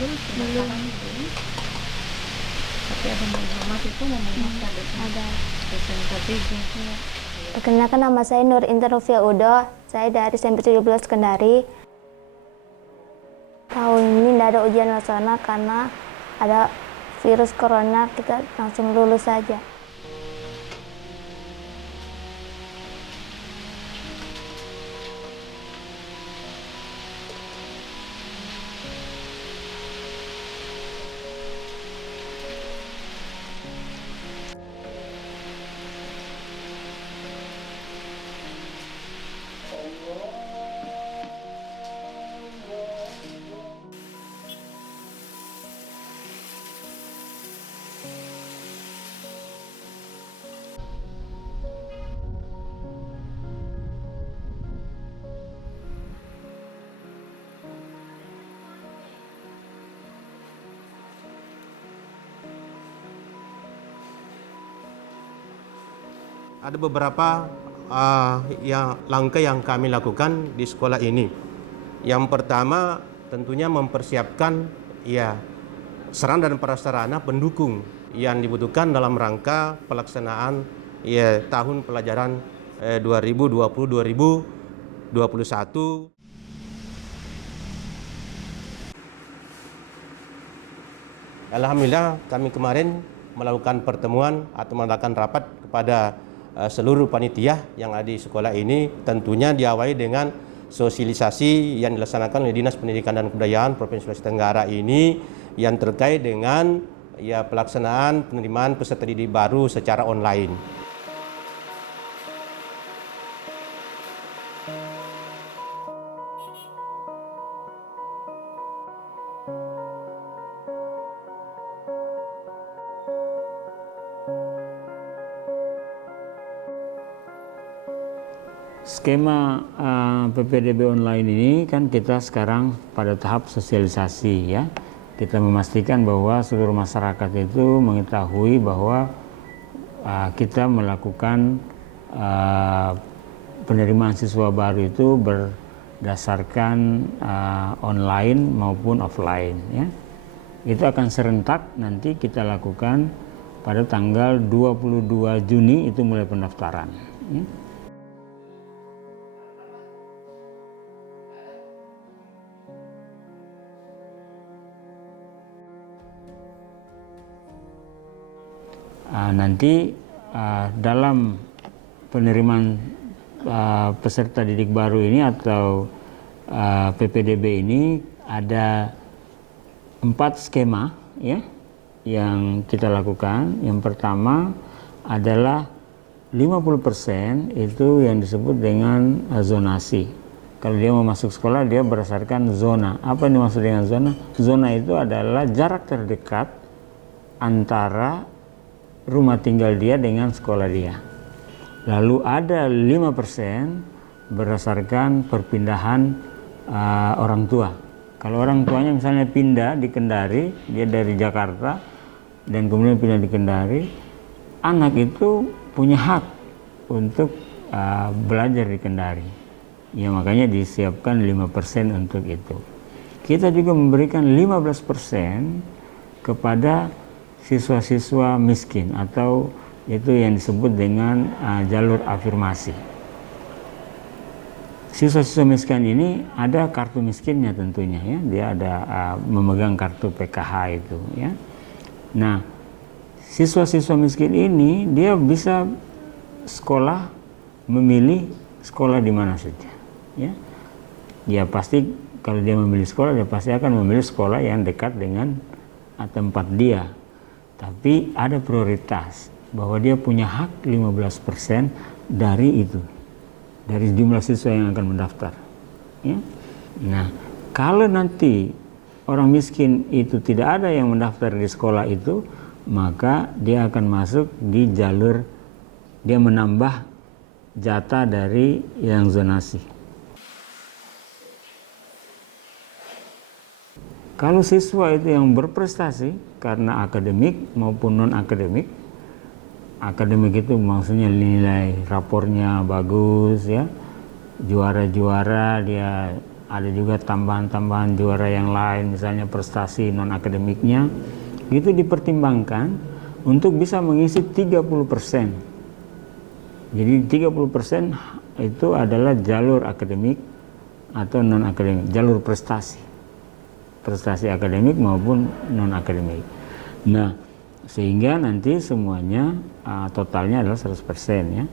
lulus Belum. tapi ada Muhammad itu memenangkan Ada. dosen KTG. Perkenalkan, nama saya Nur Intan Rufia Udo. Saya dari SMP 17 Kendari. Tahun ini tidak ada ujian nasional karena ada virus corona, kita langsung lulus saja. Ada beberapa langkah yang kami lakukan di sekolah ini. Yang pertama tentunya mempersiapkan sarana dan prasarana pendukung yang dibutuhkan dalam rangka pelaksanaan tahun pelajaran 2020-2021. Alhamdulillah kami kemarin melakukan pertemuan atau melakukan rapat kepada seluruh panitia yang ada di sekolah ini, tentunya diawali dengan sosialisasi yang dilaksanakan oleh Dinas Pendidikan dan Kebudayaan Provinsi Sulawesi Tenggara ini yang terkait dengan pelaksanaan penerimaan peserta didik baru secara online. Skema PPDB online ini kan kita sekarang pada tahap sosialisasi ya. Kita memastikan bahwa seluruh masyarakat itu mengetahui bahwa kita melakukan penerimaan siswa baru itu berdasarkan online maupun offline ya. Itu akan serentak nanti kita lakukan pada tanggal 22 Juni itu mulai pendaftaran ya. Nanti dalam penerimaan peserta didik baru ini atau PPDB ini ada 4 skema ya yang kita lakukan. Yang pertama adalah 50% itu yang disebut dengan zonasi. Kalau dia mau masuk sekolah dia berdasarkan zona. Apa yang dimaksud dengan zona? Zona itu adalah jarak terdekat antara rumah tinggal dia dengan sekolah dia. Lalu ada 5% berdasarkan perpindahan orang tua. Kalau orang tuanya misalnya pindah di Kendari, dia dari Jakarta dan kemudian pindah di Kendari, anak itu punya hak untuk belajar di Kendari. Ya makanya disiapkan 5% untuk itu. Kita juga memberikan 15% kepada siswa-siswa miskin atau itu yang disebut dengan jalur afirmasi. Siswa-siswa miskin ini ada kartu miskinnya tentunya ya, dia ada memegang kartu PKH itu ya. Nah, siswa-siswa miskin ini dia bisa sekolah, memilih sekolah di mana saja ya. Ya pasti kalau dia memilih sekolah dia pasti akan memilih sekolah yang dekat dengan tempat dia. Tapi ada prioritas bahwa dia punya hak 15% dari itu, dari jumlah siswa yang akan mendaftar. Ya? Nah, kalau nanti orang miskin itu tidak ada yang mendaftar di sekolah itu, maka dia akan masuk di jalur, dia menambah jatah dari yang zonasi. Kalau siswa itu yang berprestasi karena akademik maupun non-akademik, akademik itu maksudnya nilai rapornya bagus ya, juara-juara dia ada juga tambahan-tambahan juara yang lain, misalnya prestasi non-akademiknya, itu dipertimbangkan untuk bisa mengisi 30%. Jadi 30% itu adalah jalur akademik atau non-akademik, jalur prestasi. Prestasi akademik maupun non-akademik. Nah, sehingga nanti semuanya totalnya adalah 100% ya.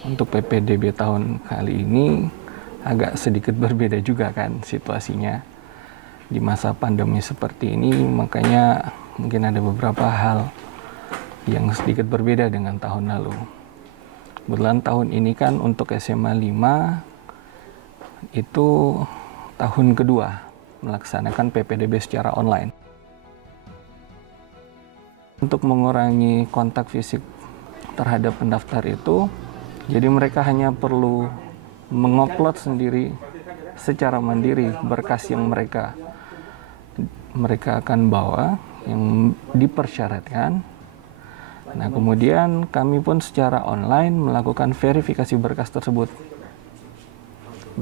Untuk PPDB tahun kali ini agak sedikit berbeda juga kan situasinya. Di masa pandemi seperti ini, makanya mungkin ada beberapa hal yang sedikit berbeda dengan tahun lalu. Kebetulan tahun ini kan untuk SMA 5 itu tahun kedua melaksanakan PPDB secara online. Untuk mengurangi kontak fisik terhadap pendaftar itu, jadi mereka hanya perlu mengupload sendiri secara mandiri berkas yang mereka akan bawa yang dipersyaratkan. Nah, kemudian kami pun secara online melakukan verifikasi berkas tersebut.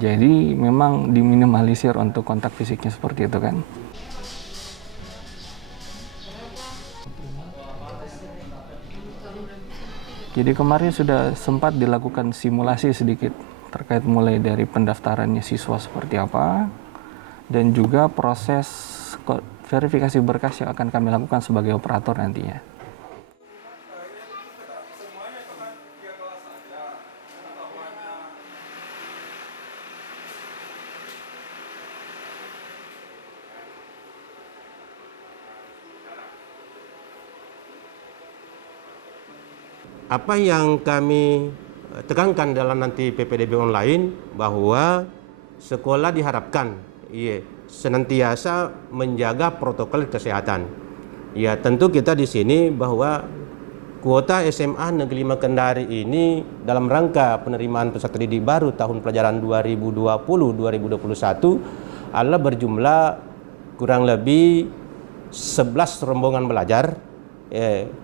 Jadi memang diminimalisir untuk kontak fisiknya seperti itu kan. Jadi kemarin sudah sempat dilakukan simulasi sedikit terkait mulai dari pendaftarannya siswa seperti apa dan juga proses verifikasi berkas yang akan kami lakukan sebagai operator nantinya. Apa yang kami tekankan dalam nanti PPDB online bahwa sekolah diharapkan senantiasa menjaga protokol kesehatan. Ya, tentu kita di sini bahwa kuota SMA Negeri 5 Kendari ini dalam rangka penerimaan peserta didik baru tahun pelajaran 2020-2021 adalah berjumlah kurang lebih 11 rombongan belajar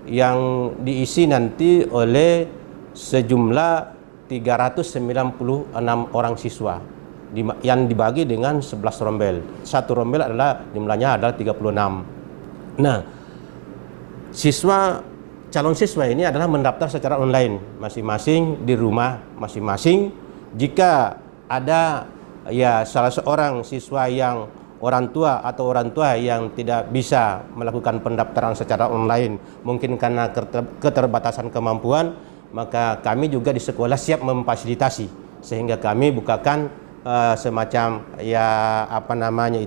yang diisi nanti oleh sejumlah 396 orang siswa yang dibagi dengan 11 rombel. Satu rombel adalah jumlahnya adalah 36. Nah, calon siswa ini adalah mendaftar secara online masing-masing di rumah masing-masing. Jika ada salah seorang siswa yang orang tua yang tidak bisa melakukan pendaftaran secara online, mungkin karena keterbatasan kemampuan, maka kami juga di sekolah siap memfasilitasi sehingga kami bukakan semacam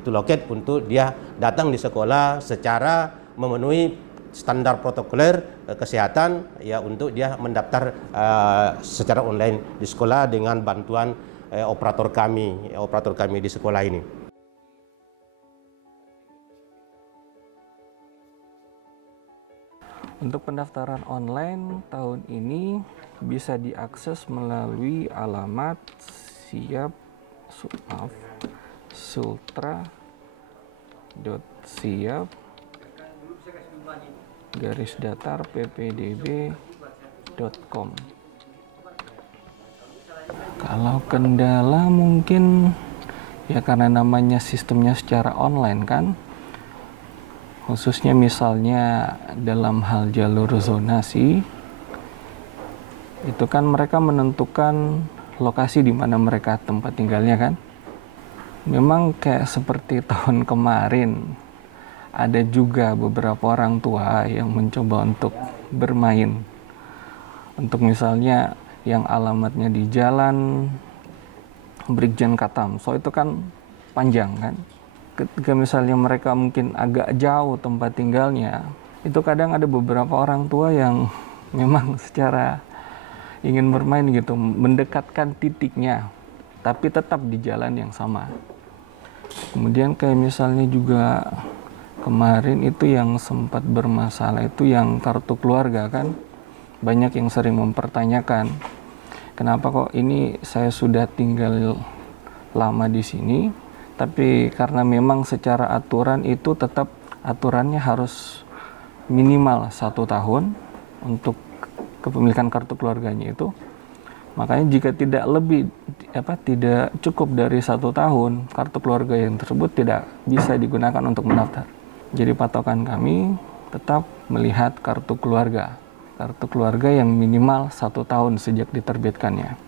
loket untuk dia datang di sekolah secara memenuhi standar protokoler kesehatan untuk dia mendaftar secara online di sekolah dengan bantuan operator kami di sekolah ini. Untuk pendaftaran online tahun ini bisa diakses melalui alamat sultra.siap_ppdb.com. Kalau kendala mungkin ya karena namanya sistemnya secara online kan, khususnya misalnya dalam hal jalur zonasi, itu kan mereka menentukan lokasi di mana mereka tempat tinggalnya kan. Memang kayak seperti tahun kemarin, ada juga beberapa orang tua yang mencoba untuk bermain. Untuk misalnya yang alamatnya di Jalan Brigjen Katamso itu kan panjang kan. Ketika misalnya mereka mungkin agak jauh tempat tinggalnya, itu kadang ada beberapa orang tua yang memang secara ingin bermain gitu, mendekatkan titiknya, tapi tetap di jalan yang sama. Kemudian kayak misalnya juga kemarin itu yang sempat bermasalah itu yang kartu keluarga kan, banyak yang sering mempertanyakan, kenapa kok ini saya sudah tinggal lama di sini, tapi karena memang secara aturan itu tetap aturannya harus minimal 1 tahun untuk kepemilikan kartu keluarganya itu. Makanya jika tidak cukup dari 1 tahun, kartu keluarga yang tersebut tidak bisa digunakan untuk mendaftar. Jadi patokan kami tetap melihat kartu keluarga yang minimal 1 tahun sejak diterbitkannya.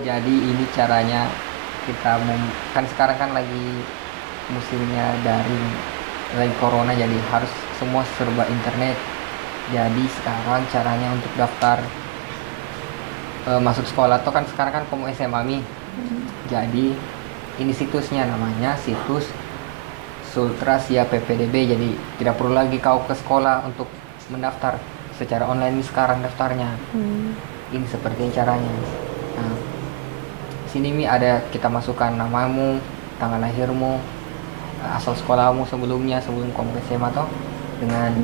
Jadi ini caranya kan sekarang kan lagi musimnya daring, lagi corona, jadi harus semua serba internet. Jadi sekarang caranya untuk daftar masuk sekolah tuh kan sekarang kan kamu SMA mi. Jadi ini situsnya namanya situs Sultrasia PPDB. Jadi tidak perlu lagi kau ke sekolah untuk mendaftar, secara online sekarang daftarnya. Ini seperti caranya. Nah, sini mi ada kita masukkan namamu, tanggal lahirmu, asal sekolahmu sebelum kamu ke SMA toh, dengan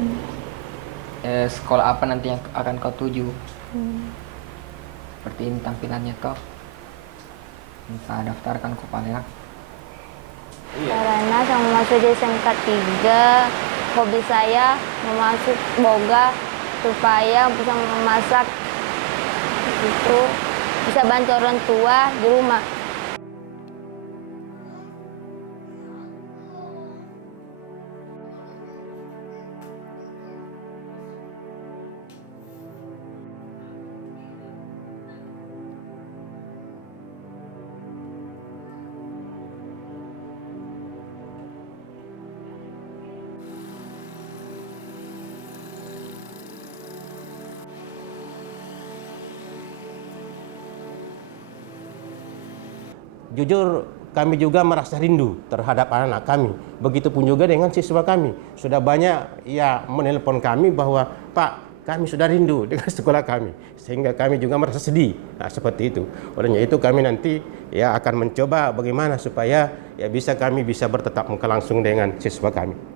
sekolah apa nanti yang akan kau tuju. Seperti ini tampilannya toh. Bisa daftarkan ke Palea. Karena sama masuk di SMK 3, hobi saya memasuk boga supaya bisa memasak, gitu, bisa bantu orang tua di rumah. Jujur kami juga merasa rindu terhadap anak-anak kami. Begitupun juga dengan siswa kami. Sudah banyak ya menelpon kami bahwa Pak, kami sudah rindu dengan sekolah kami. Sehingga kami juga merasa sedih. Nah, seperti itu. Olehnya itu kami nanti ya akan mencoba bagaimana supaya ya kami bisa bertatap muka langsung dengan siswa kami.